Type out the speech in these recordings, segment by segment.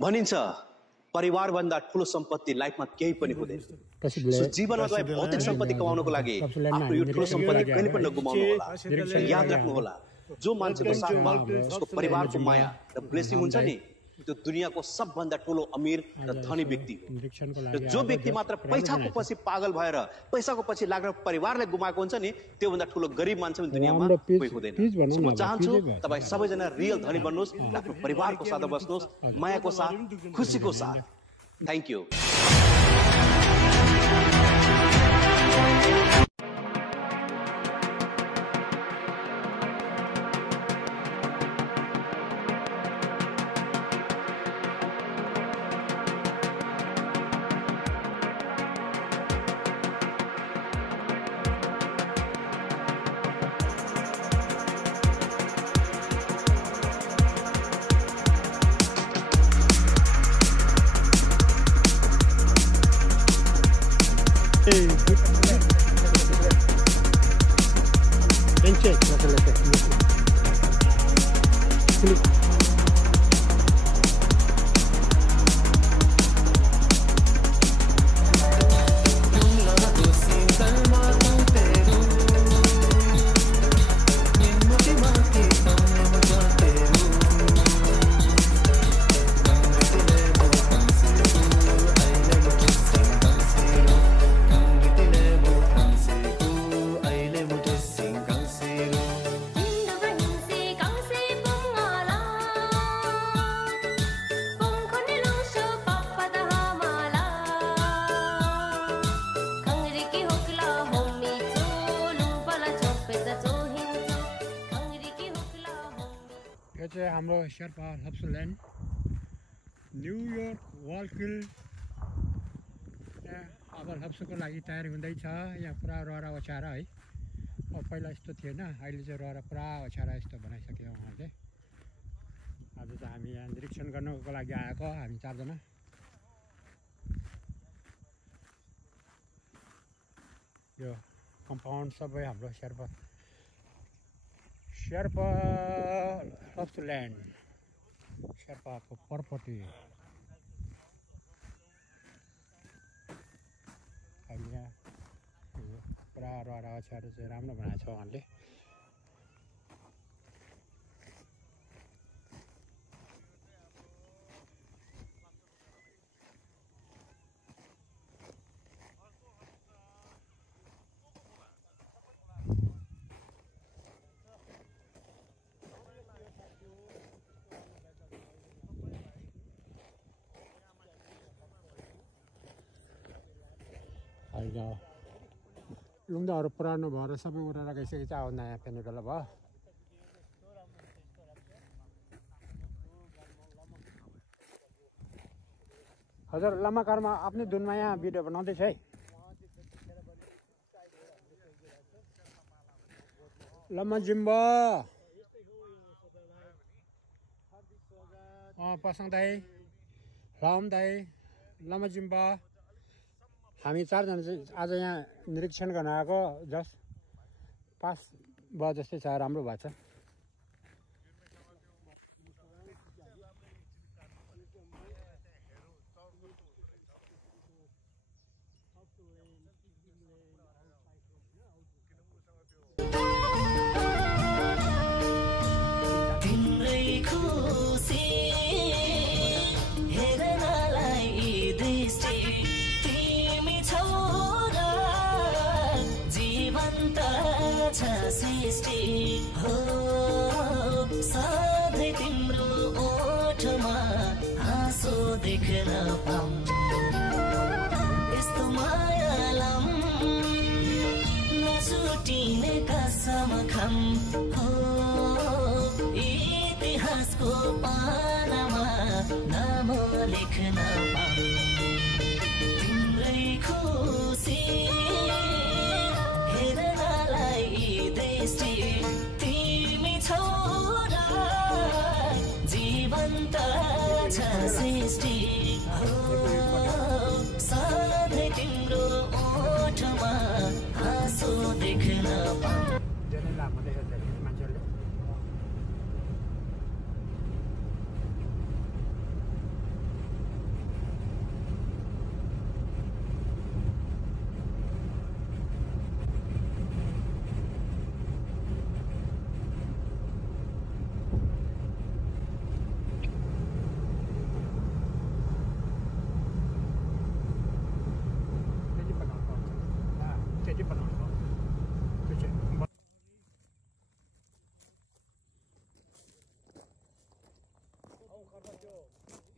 भनिन्छ परिवार भन्दा ठूलो सम्पत्ति लाइफमा केही पनि हुँदैन। सो जीवनमा तपाईं भौतिक सम्पत्ति कमाउनको लागि आफ्नो यो ठूलो सम्पत्ति कहिले पनि नगुमाउनु होला। याद राख्नु होला, जो मान्छेको साथमा उसको परिवारको माया र ब्लेसिङ हुन्छ नि, त्यो दुनियाँको सबभन्दा ठूलो अमीर र धनी व्यक्ति हो। र जो व्यक्ति मात्र पैसाको पछि पागल भएर पैसाको पछि लागेर परिवारलाई गुमाएको हुन्छ नि, त्यो भन्दा ठूलो गरिब मान्छे पनि दुनियाँमा कोही हुँदैन। म चाहन्छु तपाईं सबैजना रियल धनी बन्नुहोस्, आफ्नो परिवारको साथ बस्नुहोस्, मायाको साथ, खुसीको साथ। Thank you. हाम्रो शेर्पा हब्सल्यान्ड न्युयोर्क वालकिल अब हब्सको लागि तयारी हुँदैछ। यहाँ पुरा रहरा ओछ्याएर है, अब पहिला यस्तो थिएन, अहिले चाहिँ रहरा पुरा ओछ्याएर यस्तो बनाइसक्यो उहाँहरूले। आज चाहिँ हामी यहाँ निरीक्षण गर्नको लागि आएको, हामी चारजना। यो कम्पाउन्ड सबै हाम्रो शेर्पा हब्सल्यान्ड शेर्पाको प्रपर्टी। अहिले यहाँ पुरा रहरा ओछ्याएर चाहिँ राम्रो बनाएको छ उहाँले। लुङ्गाहरू पुरानो भएर सबै उडेर गइसकेको छ। अब नयाँ पेर्ने बेला भयो। हजुर लामाकारमा आफ्नै धुनमा यहाँ भिडियो बनाउँदैछ है। लम्मा जिम्बा पसङ दाई, राम दाई, लम्मा जिम्बा, हामी चारजना चाहिँ आज यहाँ निरीक्षण गर्न आएको। जस्ट 5 बजे जस्तै छ, राम्रो भएको छ। हो सधैँ तिम्रो ओठमा हाँसो देख्न पाऊँ, यस्तो मायालम नछुटिने कसम खाम। हो इतिहासको पानामा नाम लेख्न पाऊँ, तिम्रै खुसी तिमी छौ र जीवन्त छ सृष्टि। हो सधैँ तिम्रो ओठमा हाँसो देख्न पाऊँ।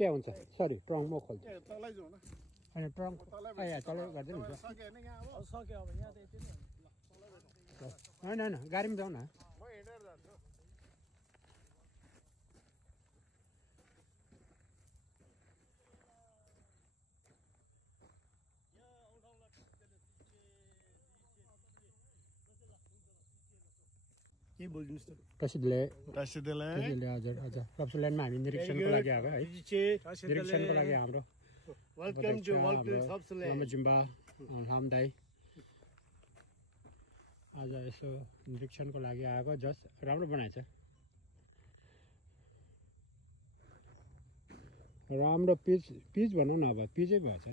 के हुन्छ सरी ट्रङ्क म खोल्छु तलै जाउँ न होइन ट्रङ्क यहाँ तलै गर्दै हुन्छ सक्यो भने यहाँ अब सक्यो अब यहाँ त यति नै होइन होइन गाडीमा जाउँ न म हिँडेर जान्छु के बोलिदिनुहोस् त प्रसिद्धले राष्ट्रले हजुर हजुर कप्सुल्यान्डमा हामी निरीक्षणको लागि आएको है निरीक्षणको लागि हाम्रो वेलकम टु कप्सुल्यान्ड जिम्बा हामदाई आज यसो निरीक्षणको लागि आएको जस राम्रो बनाएछ राम्रो पिच भनौँ न अब पिचै भएछ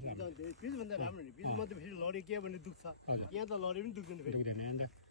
पिच भन्दा राम्रो नि पिच मात्रै फेरि लड्यो के भन्ने दुख्छ यहाँ त लड्यो पनि दुख्दैन फेरि दुख्दैन अन्त